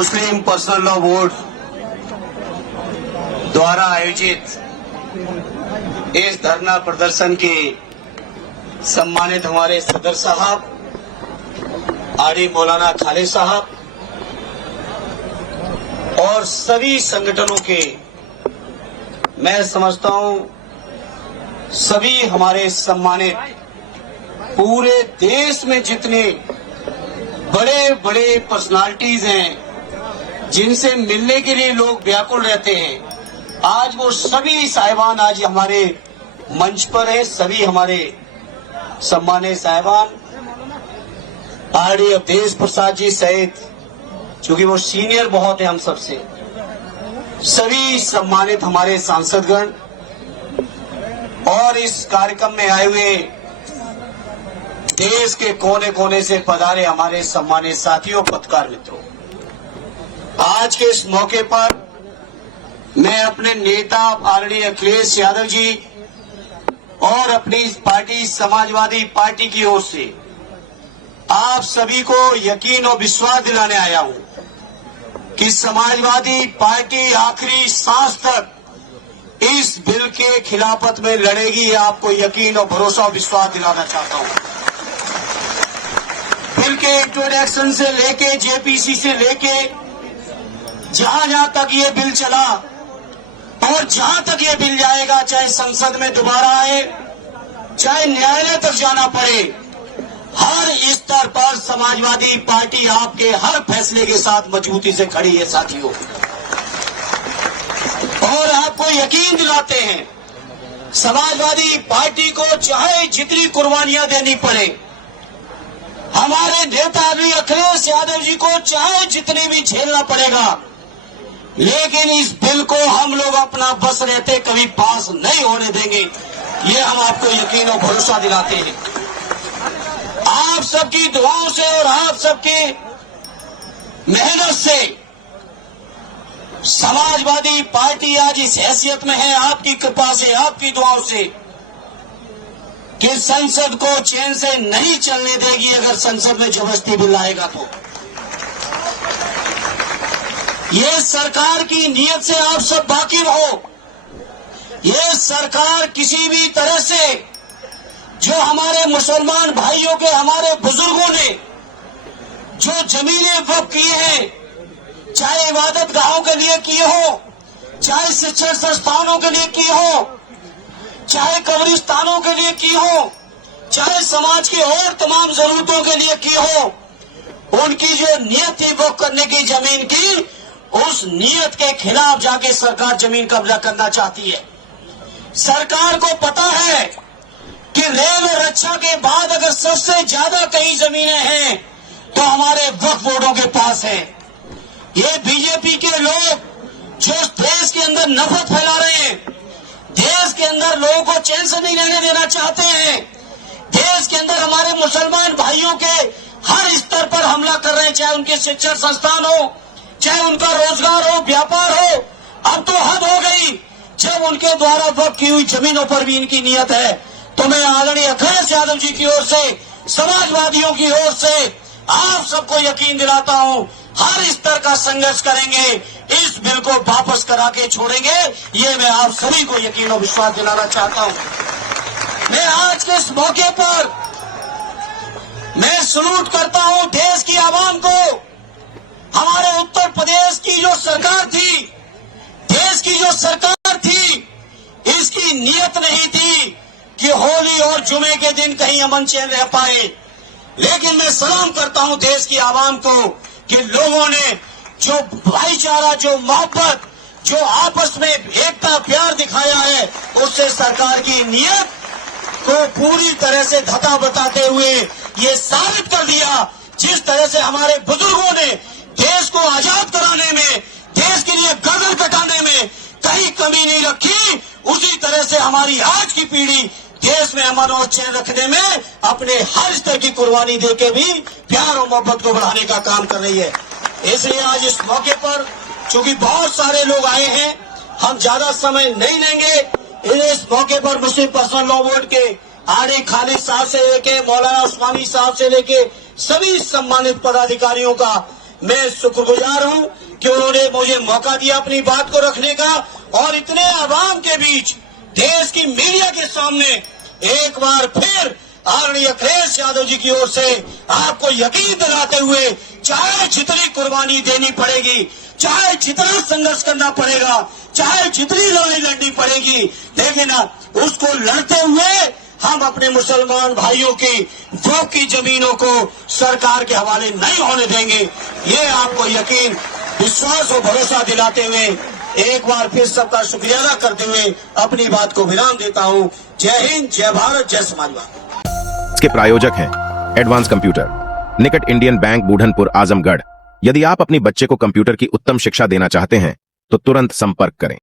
मुस्लिम personal law board द्वारा आयोजित इस धरना प्रदर्शन के सम्मानित हमारे सदर साहब आरी मौलाना खालिद साहब और सभी संगठनों के, मैं समझता हूं सभी हमारे सम्मानित पूरे देश में जितने बड़े बड़े पर्सनालिटीज हैं जिनसे मिलने के लिए लोग व्याकुल रहते हैं, आज वो सभी साहिबान आज हमारे मंच पर है। सभी हमारे सम्मानित साहिबान आरडी अवधेश प्रसाद जी सहित, चूंकि वो सीनियर बहुत है हम सबसे, सभी सम्मानित हमारे सांसदगण और इस कार्यक्रम में आए हुए देश के कोने कोने से पधारे हमारे सम्मानित साथियों, पत्रकार मित्रों, आज के इस मौके पर मैं अपने नेता आदरणीय अखिलेश यादव जी और अपनी पार्टी समाजवादी पार्टी की ओर से आप सभी को यकीन और विश्वास दिलाने आया हूं कि समाजवादी पार्टी आखिरी सांस तक इस बिल के खिलाफत में लड़ेगी। आपको यकीन और भरोसा और विश्वास दिलाना चाहता हूं। बिल के इंट्रोडक्शन से लेके जेपीसी से लेके जहां जहां तक ये बिल चला और जहां तक ये बिल जाएगा, चाहे संसद में दोबारा आए, चाहे न्यायालय तक जाना पड़े, हर स्तर पर समाजवादी पार्टी आपके हर फैसले के साथ मजबूती से खड़ी है साथियों। और आपको यकीन दिलाते हैं, समाजवादी पार्टी को चाहे जितनी कुर्बानियां देनी पड़े, हमारे नेता अखिलेश यादव जी को चाहे जितनी भी झेलना पड़ेगा, लेकिन इस बिल को हम लोग अपना बस रहते कभी पास नहीं होने देंगे। ये हम आपको यकीन और भरोसा दिलाते हैं। आप सबकी दुआओं से और आप सबकी मेहनत से समाजवादी पार्टी आज इस हैसियत में है, आपकी कृपा से, आपकी दुआओं से, कि संसद को चैन से नहीं चलने देगी। अगर संसद में जबरदस्ती बिल आएगा तो ये सरकार की नीयत से आप सब वाकिफ हो। ये सरकार किसी भी तरह से जो हमारे मुसलमान भाइयों के, हमारे बुजुर्गों ने जो जमीनें वक्फ की हैं, चाहे इबादत गाहों के लिए की हो, चाहे शिक्षण संस्थानों के लिए की हो, चाहे कब्रिस्तानों के लिए की हो, चाहे समाज की और तमाम जरूरतों के लिए की हो, उनकी जो नीयत थी वक्फ करने की जमीन की, उस नीयत के खिलाफ जाके सरकार जमीन कब्जा करना चाहती है। सरकार को पता है कि रेल और रक्षा के बाद अगर सबसे ज्यादा कहीं जमीनें हैं तो हमारे वक्फ बोर्डों के पास है। ये बीजेपी के लोग जो देश के अंदर नफरत फैला रहे हैं, देश के अंदर लोगों को चैन से नहीं रहने देना चाहते हैं, देश के अंदर हमारे मुसलमान भाइयों के हर स्तर पर हमला कर रहे हैं, चाहे उनके शिक्षण संस्थान हो, चाहे उनका रोजगार हो, व्यापार हो। अब तो हद हो गई जब उनके द्वारा वक्फ की हुई जमीनों पर भी इनकी नीयत है। तो मैं आदरणीय अखिलेश यादव जी की ओर से, समाजवादियों की ओर से आप सबको यकीन दिलाता हूं, हर स्तर का संघर्ष करेंगे, इस बिल को वापस करा के छोड़ेंगे। ये मैं आप सभी को यकीन और विश्वास दिलाना चाहता हूं। मैं आज के इस मौके पर मैं सलूट करता हूं देश की आवाम को। हमारे उत्तर प्रदेश की जो सरकार थी, देश की जो सरकार थी, इसकी नीयत नहीं थी कि होली और जुमे के दिन कहीं अमन चैन रह पाए। लेकिन मैं सलाम करता हूं देश की आवाम को कि लोगों ने जो भाईचारा, जो मोहब्बत, जो आपस में एकता प्यार दिखाया है, उससे सरकार की नीयत को पूरी तरह से धता बताते हुए ये साबित कर दिया, जिस तरह से हमारे बुजुर्गों ने देश को आजाद कराने में, देश के लिए गर्दन कटाने में कहीं कमी नहीं रखी, उसी तरह से हमारी आज की पीढ़ी देश में अमन और चैन रखने में अपने हर स्तर की कुर्बानी देके भी प्यार और मोहब्बत को बढ़ाने का काम कर रही है। इसलिए आज इस मौके पर चूंकि बहुत सारे लोग आए हैं, हम ज्यादा समय नहीं लेंगे। इस मौके पर मुस्लिम पर्सनल लॉ बोर्ड के आरडी खालिद साहब से लेके मौलाना उस्मानी साहब से लेके सभी सम्मानित पदाधिकारियों का मैं शुक्रगुजार हूं कि उन्होंने मुझे मौका दिया अपनी बात को रखने का, और इतने आवाम के बीच देश की मीडिया के सामने एक बार फिर आदरणीय अखिलेश यादव जी की ओर से आपको यकीन दिलाते हुए, चाहे जितनी कुर्बानी देनी पड़ेगी, चाहे जितना संघर्ष करना पड़ेगा, चाहे जितनी लड़ाई लड़नी पड़ेगी, लेकिन उसको लड़ते हुए हम अपने मुसलमान भाइयों की वक्फ की जमीनों को सरकार के हवाले नहीं होने देंगे। ये आपको यकीन, विश्वास और भरोसा दिलाते हुए एक बार फिर सबका शुक्रिया अदा करते हुए अपनी बात को विराम देता हूं। जय हिंद, जय भारत, जय समाजवाद। इसके प्रायोजक हैं एडवांस कंप्यूटर, निकट इंडियन बैंक, बूढ़नपुर, आजमगढ़। यदि आप अपनी बच्चे को कंप्यूटर की उत्तम शिक्षा देना चाहते हैं तो तुरंत संपर्क करें।